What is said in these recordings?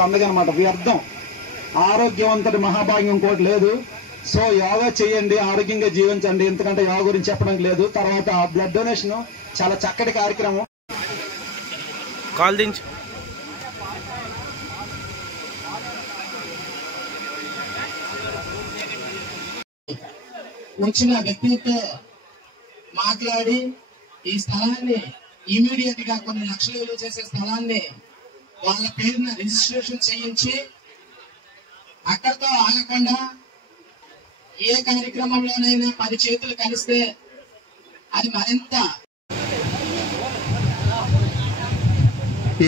దండగనమాట, వ్యర్థం. ఆరోగ్యవంతుడి మహాభాగ్యం ఇంకోటి లేదు. సో యోగా చేయండి, ఆరోగ్యంగా జీవించండి. ఎందుకంటే యోగా గురించి చెప్పడం లేదు. తర్వాత బ్లడ్ డొనేషన్ చాలా చక్కటి కార్యక్రమం. వచ్చిన వ్యక్తితో మాట్లాడి ఈ స్థలాన్ని ఇమీడియట్ గా కొన్ని లక్షలు విలువ చేసే స్థలాన్ని వాళ్ళ పేరున రిజిస్ట్రేషన్ చేయించి అక్కడితో ఆగకుండా ఏ కార్యక్రమంలోనైనా 10 చేతులు కలిస్తే అది మరింత.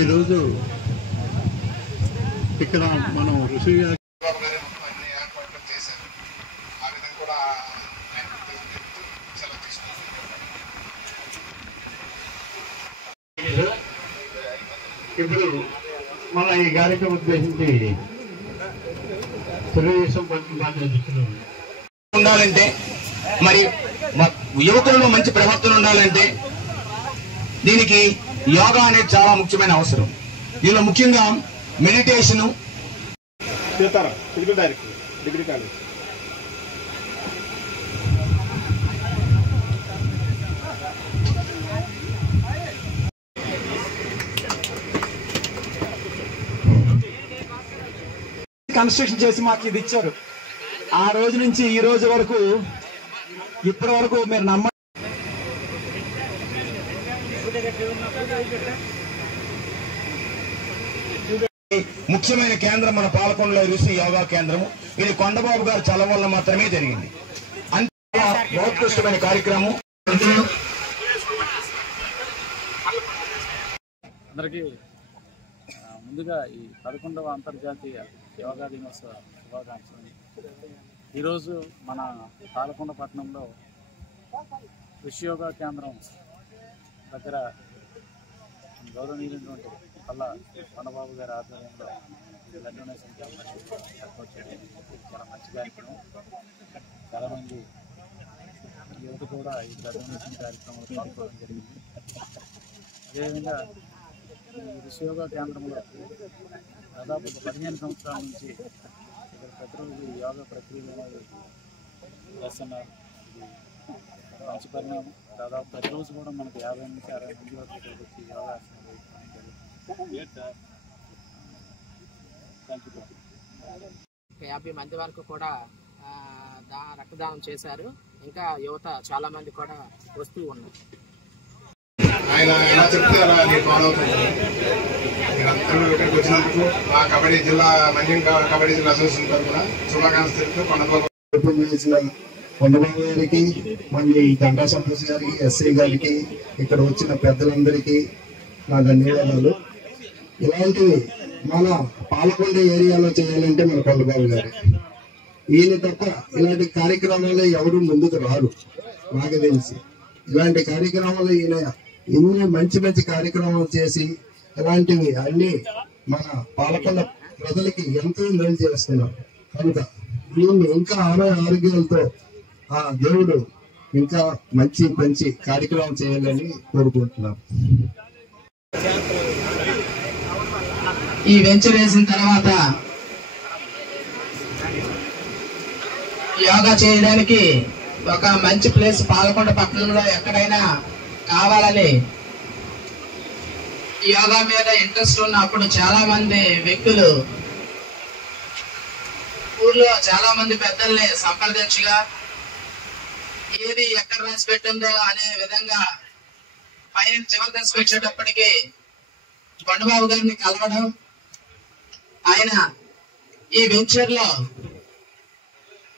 ఈరోజు ఇక్కడ మనం ఋషి ఇప్పుడు మన ఈ కార్యక్రమం ఉద్దేశించి తెలుగుదేశం ఉండాలంటే, మరి యువకులలో మంచి ప్రవర్తన ఉండాలంటే దీనికి యోగా అనేది చాలా ముఖ్యమైన అవసరం. దీనిలో ముఖ్యంగా మెడిటేషను. డిగ్రీ కాలేజ్ కన్స్ట్రక్షన్ చేసి మాకు ఇది ఇచ్చారు. ఆ రోజు నుంచి ఈ రోజు వరకు ఇప్పటి వరకు మీరు నమ్మ ముఖ్యమైన కేంద్రం మన పాలకొండలో ఋషి యోగా కేంద్రము. ఇది కొండబాబు గారు చలం వల్ల మాత్రమే జరిగింది. అంత మహోత్కృష్టమైన కార్యక్రమం. అందరికీ ముందుగా ఈ 11వ అంతర్జాతీయ యోగా దినోత్సవ శుభాకాంక్షలు. ఈరోజు మన పాలకొండ పట్టణంలో ఋషి యోగా కేంద్రం దగ్గర గౌరవనీయులైనటువంటి పల్లా కొండబాబు గారి ఆధ్వర్యంలో బ్లడ్ డొనేషన్ క్యాంప్ ఏర్పాటు చేయడం చాలా మంచి కార్యక్రమం. చాలామంది యువత కూడా ఈ బ్లడ్ డొనేషన్ కార్యక్రమంలో పాల్గొనడం జరిగింది. అదేవిధంగా ఈ ఋషి యోగా కేంద్రంలో దాదాపు 15 సంవత్సరాల నుంచి ఇక్కడ ప్రతిరోజు యోగా ప్రక్రియలు అనేవి చేస్తున్నారు. ఇది మంచి పరిణామం. దాదాపు ప్రతిరోజు కూడా మనకి 50 నుంచి 60 మంది వరకు ఇక్కడికి వచ్చి యోగాసనం వేసుకోవడం జరుగుతుంది. 50 మంది వరకు కూడా రక్తదానం చేశారు. ఇంకా యువత చాలా మంది కూడా వస్తూ ఉన్నారు. ఆయన ఎలా చెప్తారా అని ఫాలో అవుతుంది. మీరందరూ ఇక్కడికి వచ్చినందుకు మా కబడ్డీ జిల్లా మంజం కబడ్డీ జిల్లా అసోసియేషన్ తరఫున శుభాకాంక్షలు తెలుపుతూ కొండబాబు గారికి, మళ్ళీ గంటా సంతోష్ గారికి, ఎస్ఐ గారికి, ఇక్కడ వచ్చిన పెద్దలందరికీ నా ధన్యవాదాలు. ఇలాంటివి మన పాలకొండ ఏరియాలో చేయాలంటే మన కొండబాబు గారు. ఈయన తప్ప ఇలాంటి కార్యక్రమాలు ఎవరు ముందుకు రారు నాకు తెలిసి. ఇలాంటి కార్యక్రమాలు ఈయన ఎన్నో మంచి మంచి కార్యక్రమాలు చేసి ఇలాంటివి అన్ని మన పాలకొండ ప్రజలకి ఎంతో మేలు చేస్తున్నారు. కనుక దీన్ని ఇంకా ఆరోగ్యాలతో ఆ దేవుడు ఇంకా మంచి మంచి కార్యక్రమం చేయాలని కోరుకుంటున్నాం. ఈ వెంచర్ వేసిన తర్వాత యోగా చేయడానికి ఒక మంచి ప్లేస్ పాలకొండ పట్టణంలో ఎక్కడైనా కావాలని యోగా మీద ఇంట్రెస్ట్ ఉన్నప్పుడు చాలా మంది వ్యక్తులు ఊర్లో చాలా మంది పెద్దల్ని సంప్రదించగా ఏది ఎక్కడ రాసి పెట్టిందో అనే విధంగా పైన చివరి దశకు వచ్చేటప్పటికి కొండబాబు గారిని కలవడం, ఆయన ఈ వెంచర్ లో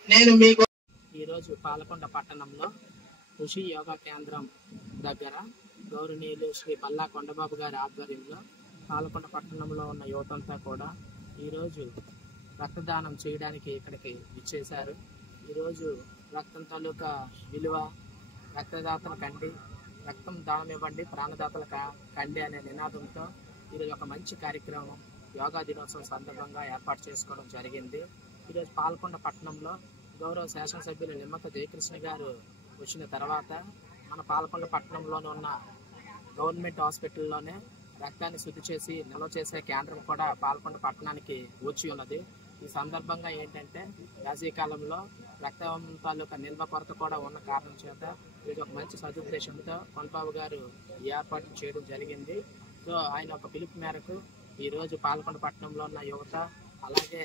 నేను మీకు ఈరోజు పాలకొండ పట్టణంలో ఋషి యోగా కేంద్రం దగ్గర గౌరవనీయులు శ్రీ పల్లా కొండబాబు గారి ఆధ్వర్యంలో పాలకొండ పట్టణంలో ఉన్న యువతంతా కూడా ఈరోజు రక్తదానం చేయడానికి ఇక్కడికి ఇచ్చేశారు. ఈరోజు రక్తం తాలూకా విలువ, రక్తదాతల కండి, రక్తం దానం ఇవ్వండి ప్రాణదాతల కండి అనే నినాదంతో ఈరోజు ఒక మంచి కార్యక్రమం యోగా దినోత్సవం సందర్భంగా ఏర్పాటు చేసుకోవడం జరిగింది. ఈరోజు పాలకొండ పట్టణంలో గౌరవ శాసనసభ్యులు నిమ్మక జయకృష్ణ గారు వచ్చిన తర్వాత మన పాలకొండ పట్టణంలోనే ఉన్న గవర్నమెంట్ హాస్పిటల్లోనే రక్తాన్ని శుద్ధి చేసి నిల్వ చేసే కేంద్రం కూడా పాలకొండ పట్టణానికి వచ్చి ఉన్నది. ఈ సందర్భంగా ఏంటంటే వేసవికాలంలో రక్తం తాలూకా నిల్వ కొరత కూడా ఉన్న కారణం చేత ఇది ఒక మంచి సదుద్దేశంతో కొండబాబు గారు ఈ ఏర్పాటు చేయడం జరిగింది. సో ఆయన ఒక పిలుపు మేరకు ఈరోజు పాలకొండ పట్టణంలో ఉన్న యువత, అలాగే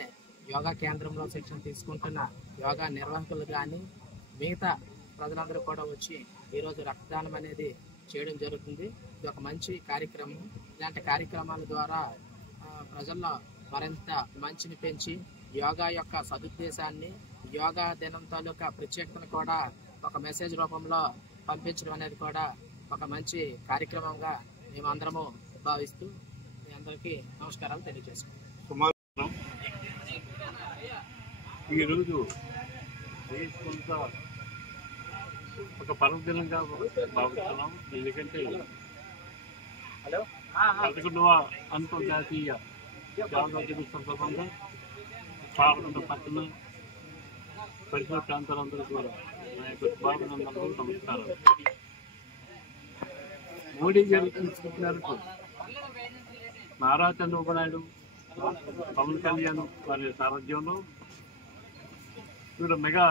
యోగా కేంద్రంలో శిక్షణ తీసుకుంటున్న యోగా నిర్వాహకులు కానీ మిగతా ప్రజలందరూ కూడా వచ్చి ఈరోజు రక్తదానం అనేది చేయడం జరుగుతుంది. ఇది ఒక మంచి కార్యక్రమం. ఇలాంటి కార్యక్రమాల ద్వారా ప్రజల్లో మరింత మంచిని పెంచి యోగా యొక్క సదుద్దేశాన్ని, యోగా దినం తాలూకా ప్రత్యేకతను కూడా ఒక మెసేజ్ రూపంలో పంపించడం అనేది కూడా ఒక మంచి కార్యక్రమంగా మేమందరము భావిస్తూ మీ అందరికీ నమస్కారాలు తెలియజేసుకుంటాం. ఈరోజు దేశంతా ఒక పర్వదినంగా భావిస్తున్నాం. ఎందుకంటే 11వ అంతర్జాతీయ యోగా దినం సందర్భంగా పాల్గొన్న పట్టణ పరిసర ప్రాంతాలందరూ కూడా నా యొక్క శుభాభినందనలు, నమస్కారాలు. మోడీ గారి మేరకు నారా చంద్రబాబు నాయుడు, పవన్ కళ్యాణ్ వారి సారథ్యంలో ఇక్కడ మెగా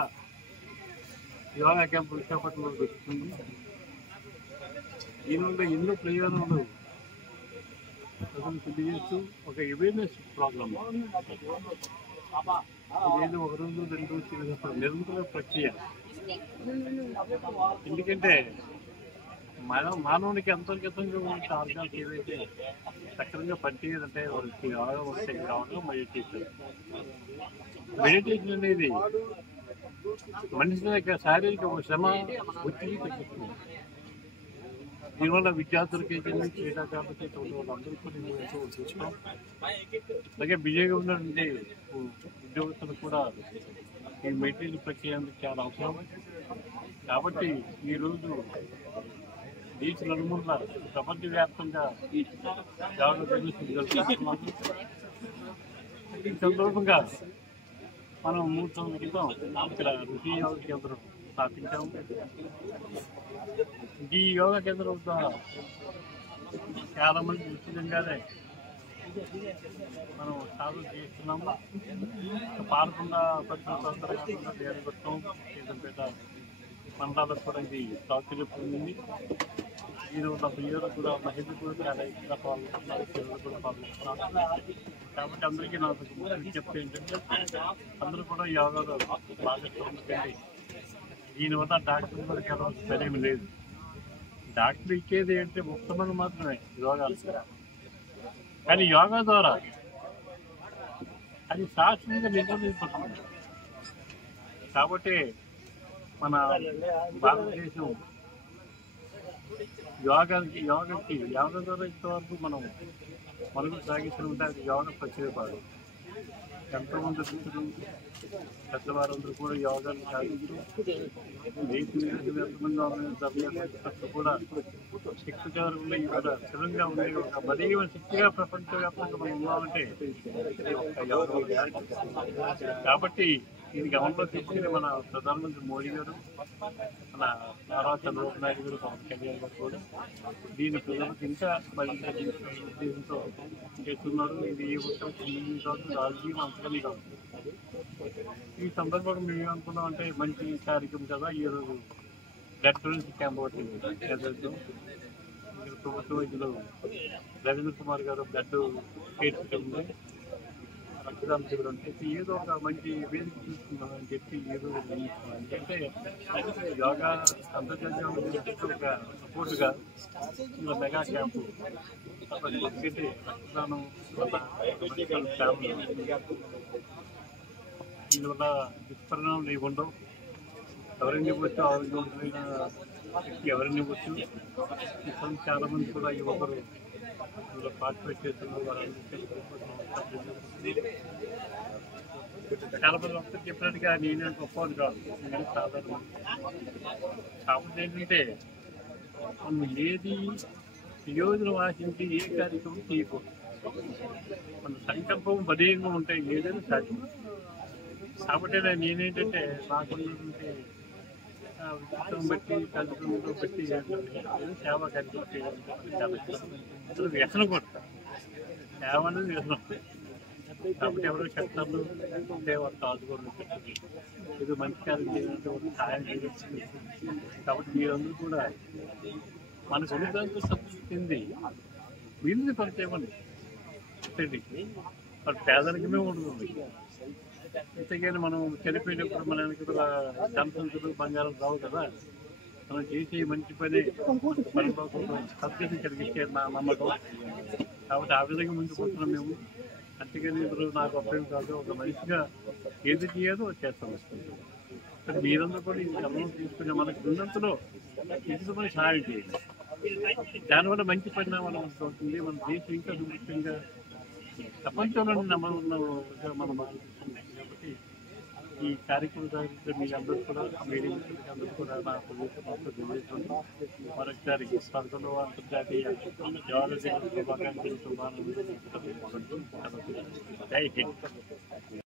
యోగా క్యాంపు విశాఖపట్నంలో వస్తుంది. దీనివల్ల ఎన్నో ప్రయోజనాలు ప్రజలు తెలియజేస్తూ ఒక అవేర్నెస్ ప్రోగ్రామ్. ఇదేదో ఒక రోజు 2 రోజులు నిరంతర ప్రక్రియ. ఎందుకంటే మానవునికి అంతర్గతంగా ఉన్న ఆర్గాన్స్ ఏదైతే సక్రమంగా పనిచేయాలంటే వాళ్ళకి యోగా వస్తే కావడం మెడిటేషన్. మెడిటేషన్ అనేది మనిషి యొక్క శారీరక శ్రమ, ఒత్తిడి తగ్గిస్తుంది. దీనివల్ల విద్యార్థులకి క్రీడాకారులకి అందరూ కూడా చూస్తాం. అలాగే బిజీగా ఉన్నటువంటి ఉద్యోగస్తులు కూడా ఈ మెడిటేషన్ ప్రక్రియ చాలా అవసరం. కాబట్టి ఈరోజు దేశ నలుమూల ప్రపంచవ్యాప్తంగా యోగా జరుగుతున్నాము. ఈ సందర్భంగా మనం 3 సంవత్సరాల క్రితం ఇక్కడ ఋషి యోగా కేంద్రం స్థాపించాము. ఈ యోగా కేంద్రం ద్వారా చాలా మంది ఉచితంగానే మనం సాధన చేస్తున్నాము. పాలకొండ పరిసర దేవగొట్టం, కేంద్రపేట మండలాలకు కూడా ఇది ప్రాచుర్యం పొందింది. ఈరోజు పిల్లలు కూడా మహిళలు కూడా పాల్గొంటున్నారు. కాబట్టి అందరికీ నాకు విజ్ఞప్తి ఏంటంటే అందరూ కూడా యోగాలో భాగస్వామ్యం. దీనివల్ల డాక్టర్ వరకు వెళ్ళాల్సిన పనేమి లేదు. డాక్టర్ ఇచ్చేది అంటే ముఖ్యమైన మాత్రమే యోగాలు. కానీ యోగా ద్వారా అది శాస్త్రీయంగా నిర్ణయించబడుతుంది. కాబట్టి మన భారతదేశం యోగా ద్వారా ఇంతవరకు మనం మరుగులు సాగిస్తుంటే అది యోగా ప్రత్యేకపాడు. ఎంతోమంది వ్యక్తులు పెద్దవారందరూ కూడా యోగాను సాగిస్తూ ఎంతమంది కూడా శక్తి చదువులో ఇవాళ స్థిరంగా ఉండే ఒక బలీయమైన శక్తిగా ప్రపంచవ్యాప్తంగా మనం ఉన్నామంటే ఒక యోగా. కాబట్టి దీనికి అమల్లో తీసుకుని మన ప్రధానమంత్రి మోడీ గారు, మన నారా చంద్రబాబు నాయుడు గారు, పవన్ కళ్యాణ్ గారు కూడా దీని ప్రజలకు ఇంకా మరింత ఉద్దేశంతో చేస్తున్నారు. ఇది ఏ ఒక్క రాజకీయం అంతకని కాదు. ఈ సందర్భంగా మేము ఏమనుకున్నాం అంటే మంచి కార్యక్రమం కదా. ఈరోజు బ్లడ్ డొనేషన్ క్యాంప్ ఒకటి ఏదైతే ప్రభుత్వ వైద్యులు రవీంద్ర కుమార్ గారు బ్లడ్ చేర్చుకుంది, రక్తదానం శిబిరం చెప్పి ఏదో ఒక మంచి వేదిక చూసుకుందామని చెప్పి ఏదో అంటే యోగా అంతర్జాతీయ ఒక సపోర్ట్గా ఇలా మెగా క్యాంపు ఎందుకంటే రక్తదానం దీనివల్ల దుష్పరిణామాలు లేకుండవు. ఎవరైనా వచ్చు ఆరోగ్యవంతమైన వ్యక్తి ఎవరైనా వచ్చు. ఇప్పుడు చాలా మంది కూడా యువకులు ఇందులో పార్టిసిపేట్ చేస్తున్నారు. చాలా మంది ఒకసారి చెప్పినట్టుగా నేనే గొప్పది కాదు, నేను సాధారణ. కాకపోతే ఏంటంటే మనం ఏది ప్రయోజనం ఆశించి ఏ కార్యక్రమం చేయకూడదు. మన సంకల్పం బలీయంగా ఉంటే ఏదైనా సాధ్యం. కాబట్టి నేనేంటంటే నాకున్నటువంటి వ్యక్తిత్వం బట్టి తల్లిదండ్రులు బట్టి సేవా కార్యక్రమం చేయాలంటే చాలా ఇష్టం. అసలు వ్యసనం కూడా సేవ అనేది వ్యసనం. కాబట్టి ఎవరో చెప్తారు అంటే వాళ్ళకి ఆదుకోవడం చెప్తుంది, ఇది మంచి కార్యం చేయాలంటే వాళ్ళకి సహాయం చేయవచ్చు. కాబట్టి మీరందరూ కూడా మన సొంతంతో సంతృప్తి వీళ్ళని కొంత ఇవ్వండి. మరి పేదరికమే ఉంటుంది. అంతేగాని మనం చనిపోయినప్పుడు మన వెనక ధనసంతులు బంగారం రావు కదా. మనం చేసే మంచి పని పనిలో సద్గతి కలిగించే నా నమ్మకం. కాబట్టి ఆ విధంగా ముందుకు పోతున్నాం మేము. అంతేగాని ఇప్పుడు నాకు అర్థం కాదు, ఒక మనిషిగా ఏది చేయాలో చేస్తాం. మీరందరూ కూడా ఈ అనుభవం తీసుకునే మనకు ఉన్నంతలో ఇంటి పని సహాయం చేయండి. దానివల్ల మంచి పరిణామాలు అవుతుంది. మన దేశం ఇంకా సుభిక్షంగా ప్రపంచంలోని నెంబర్ ఉన్న మనం భారతదేశం. కాబట్టి ఈ కార్యక్రమం మీ అందరూ కూడా మీడియా అందరూ కూడా నా తెలియజేస్తుంది. మరొకసారి స్వర్గంలో అంతర్జాతీయ యోగా దిన శుభాకాంక్షలు. జై హింద్.